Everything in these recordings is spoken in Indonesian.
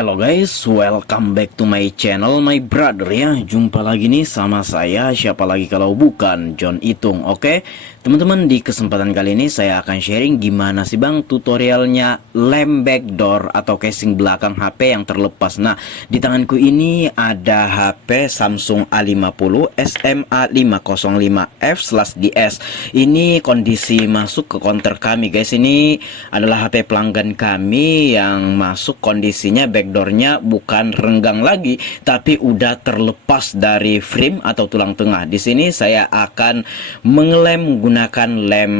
Hello guys, welcome back to my channel, my brother ya. Jumpa lagi nih sama saya, siapa lagi kalau bukan John Itung. Oke, teman-teman, di kesempatan kali ini saya akan sharing gimana sih bang tutorialnya lem backdoor atau casing belakang HP yang terlepas. Nah, di tanganku ini ada HP Samsung A50 SMA505F/DS. Ini kondisi masuk ke counter kami guys. Ini adalah HP pelanggan kami yang masuk kondisinya backdoornya bukan renggang lagi, tapi udah terlepas dari frame atau tulang tengah. Di sini saya akan mengelem menggunakan lem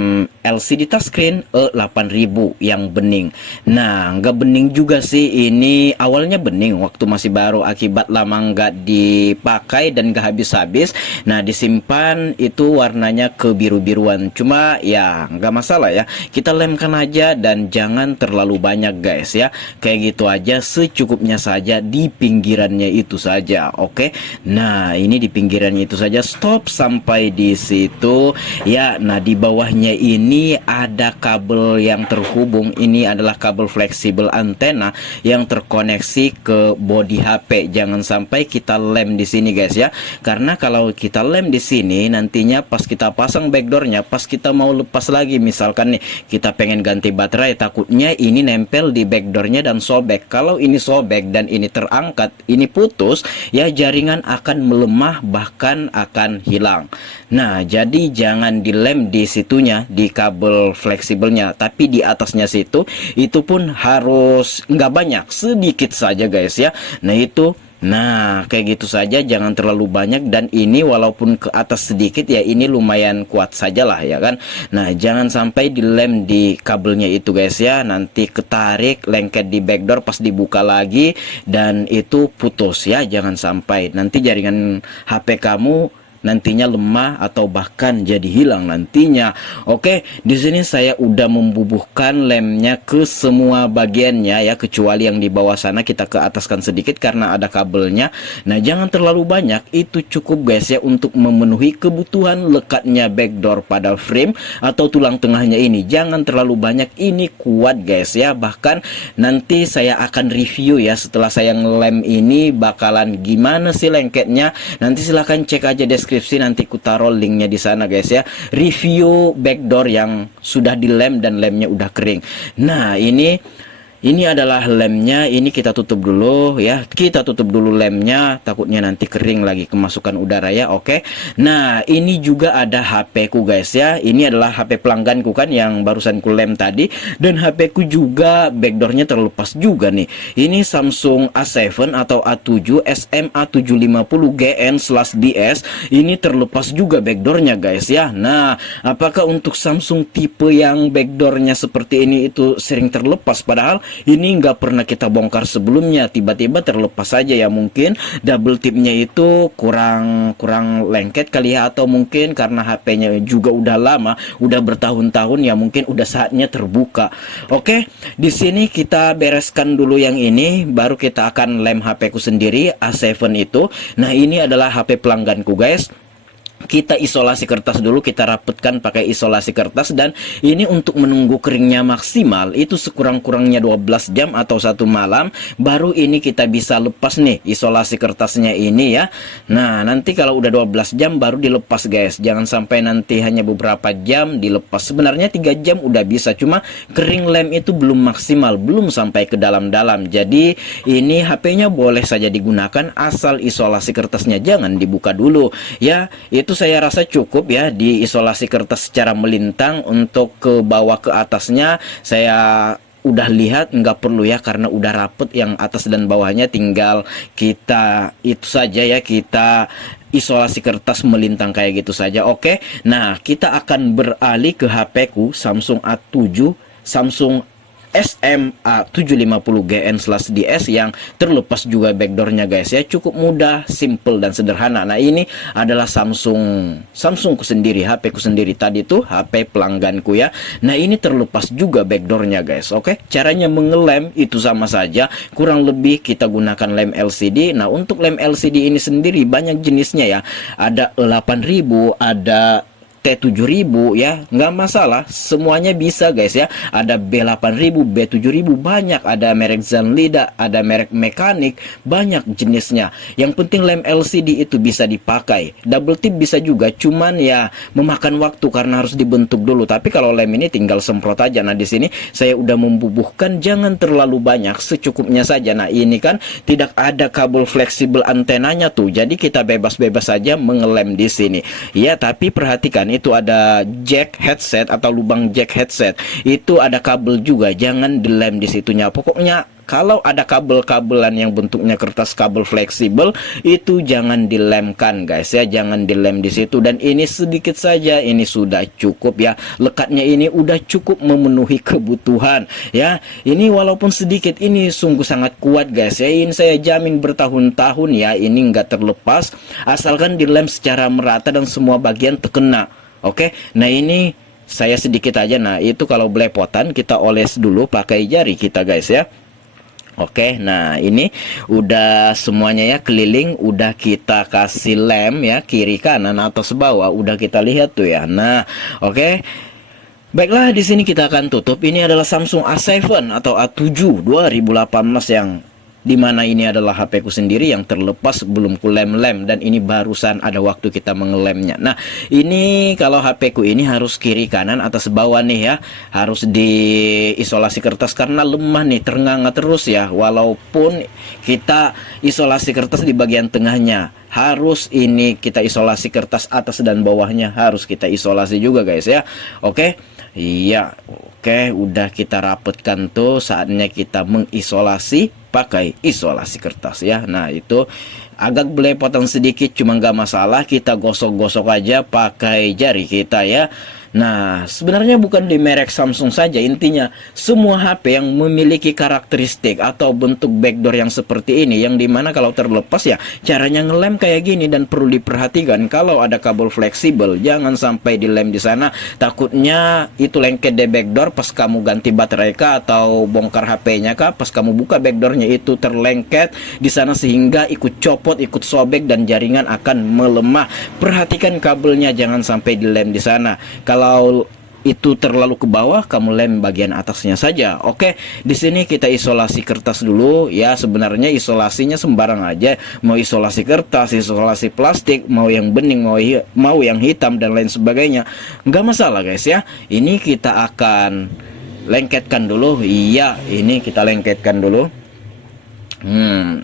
LCD touchscreen E8000 yang bening. Nah, nggak bening juga sih, ini awalnya bening waktu masih baru akibat lama nggak dipakai dan nggak habis-habis. Nah, disimpan itu warnanya kebiru-biruan. Cuma ya nggak masalah ya, kita lemkan aja dan jangan terlalu banyak guys ya. Kayak gitu aja, secukupnya saja di pinggirannya itu saja. Oke. Nah, ini di pinggirannya itu saja, stop sampai di situ ya. Nah, di bawahnya ini ada kabel yang terhubung. Ini adalah kabel fleksibel antena yang terkoneksi ke bodi HP. Jangan sampai kita lem di sini guys ya. Karena kalau kita lem di sini nantinya pas kita pasang backdoornya, pas kita mau lepas lagi, misalkan nih kita pengen ganti baterai, takutnya ini nempel di backdoornya dan sobek. Kalau ini sobek dan ini terangkat, ini putus, ya jaringan akan melemah bahkan akan hilang. Nah, jadi jangan dilem di situnya, di kabel fleksibelnya, tapi di atasnya situ, itu pun harus nggak banyak, sedikit saja guys ya. Nah itu, nah kayak gitu saja, jangan terlalu banyak. Dan ini walaupun ke atas sedikit ya, ini lumayan kuat sajalah ya kan. Nah, jangan sampai dilem di kabelnya itu guys ya, nanti ketarik lengket di backdoor, pas dibuka lagi dan itu putus ya. Jangan sampai nanti jaringan HP kamu nantinya lemah atau bahkan jadi hilang nantinya. Oke, di sini saya udah membubuhkan lemnya ke semua bagiannya ya, kecuali yang di bawah sana kita ke ataskan sedikit karena ada kabelnya. Nah, jangan terlalu banyak, itu cukup guys ya untuk memenuhi kebutuhan lekatnya backdoor pada frame atau tulang tengahnya ini. Jangan terlalu banyak, ini kuat guys ya. Bahkan nanti saya akan review ya setelah saya ngelem ini bakalan gimana sih lengketnya. Nanti silahkan cek aja deskripsi, nanti ku taruh linknya di sana guys ya. Review backdoor yang sudah dilem dan lemnya udah kering. Nah, ini adalah lemnya. Ini kita tutup dulu ya. Kita tutup dulu lemnya, takutnya nanti kering lagi kemasukan udara ya. Oke. Nah, ini juga ada HP ku guys ya. Ini adalah HP pelangganku kan yang barusan ku lem tadi. Dan HP ku juga backdoornya terlepas juga nih. Ini Samsung A7 atau A7 SMA750GN/DS. Ini terlepas juga backdoornya guys ya. Nah, apakah untuk Samsung tipe yang backdoornya seperti ini itu sering terlepas, padahal ini nggak pernah kita bongkar sebelumnya, tiba-tiba terlepas saja ya? Mungkin double tipnya itu kurang lengket kali ya, atau mungkin karena HP-nya juga udah lama, udah bertahun-tahun ya, mungkin udah saatnya terbuka. Oke, di sini kita bereskan dulu yang ini, baru kita akan lem HP ku sendiri A7 itu. Nah, ini adalah HP pelangganku guys. Kita isolasi kertas dulu, kita rapetkan pakai isolasi kertas. Dan ini untuk menunggu keringnya maksimal itu sekurang-kurangnya 12 jam atau 1 malam, baru ini kita bisa lepas nih isolasi kertasnya ini ya. Nah, nanti kalau udah 12 jam baru dilepas guys. Jangan sampai nanti hanya beberapa jam dilepas. Sebenarnya 3 jam udah bisa, cuma kering lem itu belum maksimal, belum sampai ke dalam-dalam. Jadi ini HP-nya boleh saja digunakan asal isolasi kertasnya jangan dibuka dulu ya. Itu saya rasa cukup ya, di isolasi kertas secara melintang. Untuk ke bawah ke atasnya saya udah lihat nggak perlu ya, karena udah rapet yang atas dan bawahnya, tinggal kita itu saja ya, kita isolasi kertas melintang kayak gitu saja. Oke, nah kita akan beralih ke HP ku Samsung A7 Samsung SMA750GN/DS yang terlepas juga backdoornya guys ya. Cukup mudah, simple dan sederhana. Nah, ini adalah Samsungku sendiri, HP ku sendiri. Tadi tuh HP pelangganku ya. Nah, ini terlepas juga backdoornya guys. Oke, caranya mengelem itu sama saja, kurang lebih kita gunakan lem LCD. Nah, untuk lem LCD ini sendiri banyak jenisnya ya. Ada E8000, ada T7000 ya, nggak masalah, semuanya bisa guys ya. Ada B8000, B7000, banyak, ada merek Zenlida, ada merek mekanik, banyak jenisnya. Yang penting lem LCD itu bisa dipakai. Double tip bisa juga, cuman ya memakan waktu karena harus dibentuk dulu. Tapi kalau lem ini tinggal semprot aja. Nah di sini saya udah membubuhkan, jangan terlalu banyak, secukupnya saja. Nah ini kan tidak ada kabel fleksibel antenanya tuh, jadi kita bebas-bebas saja mengelem di sini. Ya, tapi perhatikan itu ada jack headset atau lubang jack headset. Itu ada kabel juga, jangan dilem di situnya. Pokoknya kalau ada kabel-kabelan yang bentuknya kertas kabel fleksibel itu jangan dilemkan guys ya, jangan dilem di situ. Dan ini sedikit saja, ini sudah cukup ya. Lekatnya ini udah cukup memenuhi kebutuhan ya. Ini walaupun sedikit, ini sungguh sangat kuat guys ya. Ini saya jamin bertahun-tahun ya, ini nggak terlepas asalkan dilem secara merata dan semua bagian terkena. Oke, nah ini saya sedikit aja. Nah itu kalau belepotan kita oles dulu pakai jari kita guys ya. Oke, nah ini udah semuanya ya keliling, udah kita kasih lem ya, kiri kanan atas bawah udah kita lihat tuh ya. Nah oke, baiklah, di sini kita akan tutup. Ini adalah Samsung A7 atau A7 2018 yang dimana ini adalah HP ku sendiri yang terlepas, belum ku lem-lem, dan ini barusan ada waktu kita mengelemnya. Nah ini kalau HP ku ini harus kiri kanan atas bawah nih ya, harus diisolasi kertas karena lemah nih, ternganga terus ya. Walaupun kita isolasi kertas di bagian tengahnya, harus ini kita isolasi kertas atas dan bawahnya harus kita isolasi juga guys ya. Oke, iya, oke, udah kita rapetkan tuh, saatnya kita mengisolasi pakai isolasi kertas ya. Nah itu agak belepotan sedikit, cuma nggak masalah, kita gosok-gosok aja pakai jari kita ya. Nah sebenarnya bukan di merek Samsung saja, intinya semua HP yang memiliki karakteristik atau bentuk backdoor yang seperti ini, yang dimana kalau terlepas ya caranya ngelem kayak gini. Dan perlu diperhatikan kalau ada kabel fleksibel jangan sampai dilem di sana, takutnya itu lengket di backdoor pas kamu ganti baterai kah atau bongkar HP-nya kah, pas kamu buka backdoornya itu terlengket di sana sehingga ikut copot, ikut sobek, dan jaringan akan melemah. Perhatikan kabelnya jangan sampai dilem di sana. Kalau itu terlalu ke bawah, kamu lem bagian atasnya saja. Oke, di sini kita isolasi kertas dulu ya. Sebenarnya isolasinya sembarang aja, mau isolasi kertas, isolasi plastik, mau yang bening, mau yang hitam dan lain sebagainya, nggak masalah guys ya. Ini kita akan lengketkan dulu. Iya, ini kita lengketkan dulu.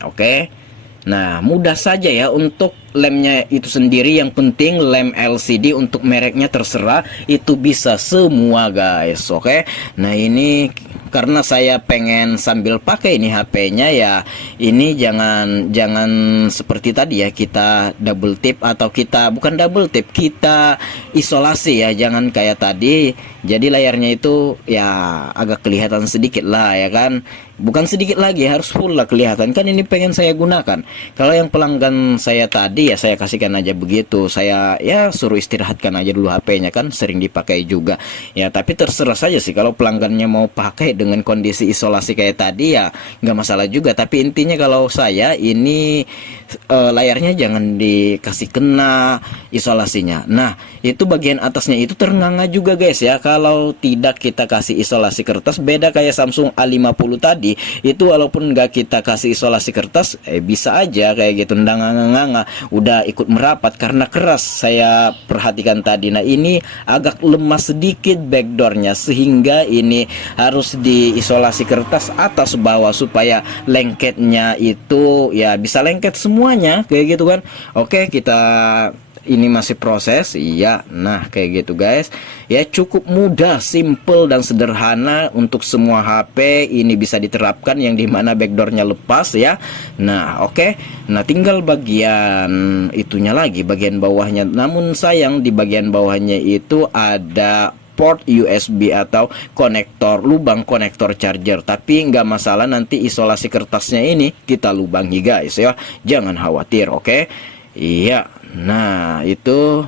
Oke. Nah mudah saja ya untuk lemnya itu sendiri. Yang penting lem LCD, untuk mereknya terserah, itu bisa semua guys. Oke, nah ini karena saya pengen sambil pakai ini HP-nya ya, ini jangan seperti tadi ya, kita double tip atau kita bukan double tip, kita isolasi ya, jangan kayak tadi. Jadi layarnya itu ya agak kelihatan sedikit lah ya kan, bukan sedikit lagi, harus full lah kelihatan kan. Ini pengen saya gunakan. Kalau yang pelanggan saya tadi ya saya kasihkan aja begitu, saya ya suruh istirahatkan aja dulu HP-nya kan, sering dipakai juga ya. Tapi terserah saja sih, kalau pelanggannya mau pakai dengan kondisi isolasi kayak tadi ya nggak masalah juga. Tapi intinya kalau saya ini layarnya jangan dikasih kena isolasinya. Nah itu bagian atasnya itu ternganga juga guys ya, kalau tidak kita kasih isolasi kertas. Beda kayak Samsung A50 tadi, itu walaupun nggak kita kasih isolasi kertas bisa aja kayak gitu nganga-nganga, udah ikut merapat karena keras. Saya perhatikan tadi. Nah ini agak lemah sedikit backdoornya, sehingga ini harus diisolasi kertas atas bawah supaya lengketnya itu ya bisa lengket semuanya kayak gitu kan. Oke, kita ini masih proses. Iya, nah kayak gitu guys ya, cukup mudah, simple dan sederhana untuk semua HP ini bisa diterapkan, yang dimana backdoornya lepas ya. Nah oke, nah tinggal bagian itunya lagi, bagian bawahnya. Namun sayang di bagian bawahnya itu ada port USB atau konektor, lubang konektor charger. Tapi nggak masalah, nanti isolasi kertasnya ini kita lubangi guys ya, jangan khawatir. Oke, iya. Nah itu,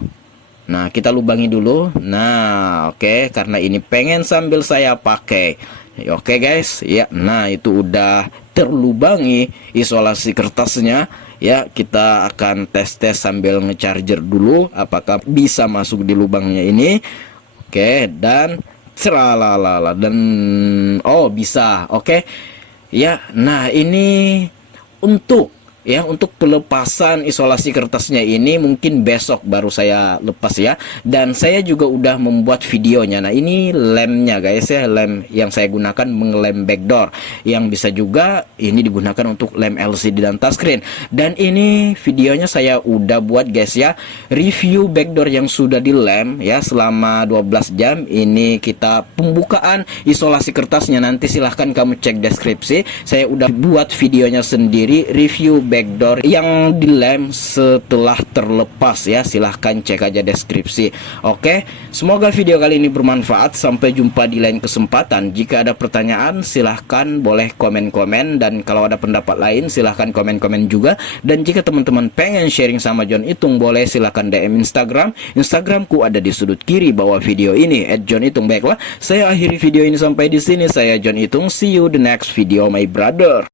nah kita lubangi dulu. Nah oke, karena ini pengen sambil saya pakai. Oke guys ya, nah itu udah terlubangi isolasi kertasnya Ya, kita akan tes-tes sambil ngecharger dulu apakah bisa masuk di lubangnya ini. Oke, dan seralalala, dan oh bisa. Oke. Ya, nah ini untuk untuk pelepasan isolasi kertasnya ini mungkin besok baru saya lepas ya. Dan saya juga udah membuat videonya. Nah, ini lemnya guys ya, lem yang saya gunakan mengelem backdoor, yang bisa juga ini digunakan untuk lem LCD dan touchscreen. Dan ini videonya saya udah buat guys ya, review backdoor yang sudah dilem ya selama 12 jam. Ini kita pembukaan isolasi kertasnya, nanti silahkan kamu cek deskripsi. Saya udah buat videonya sendiri, review backdoor yang dilem setelah terlepas ya, silahkan cek aja deskripsi. Oke, semoga video kali ini bermanfaat. Sampai jumpa di lain kesempatan. Jika ada pertanyaan silahkan boleh komen-komen, dan kalau ada pendapat lain silahkan komen-komen juga. Dan jika teman-teman pengen sharing sama John Itung, boleh silahkan DM Instagramku ada di sudut kiri bawah video ini @JohnItung. Baiklah, saya akhiri video ini sampai di sini. Saya John Itung, see you the next video my brother.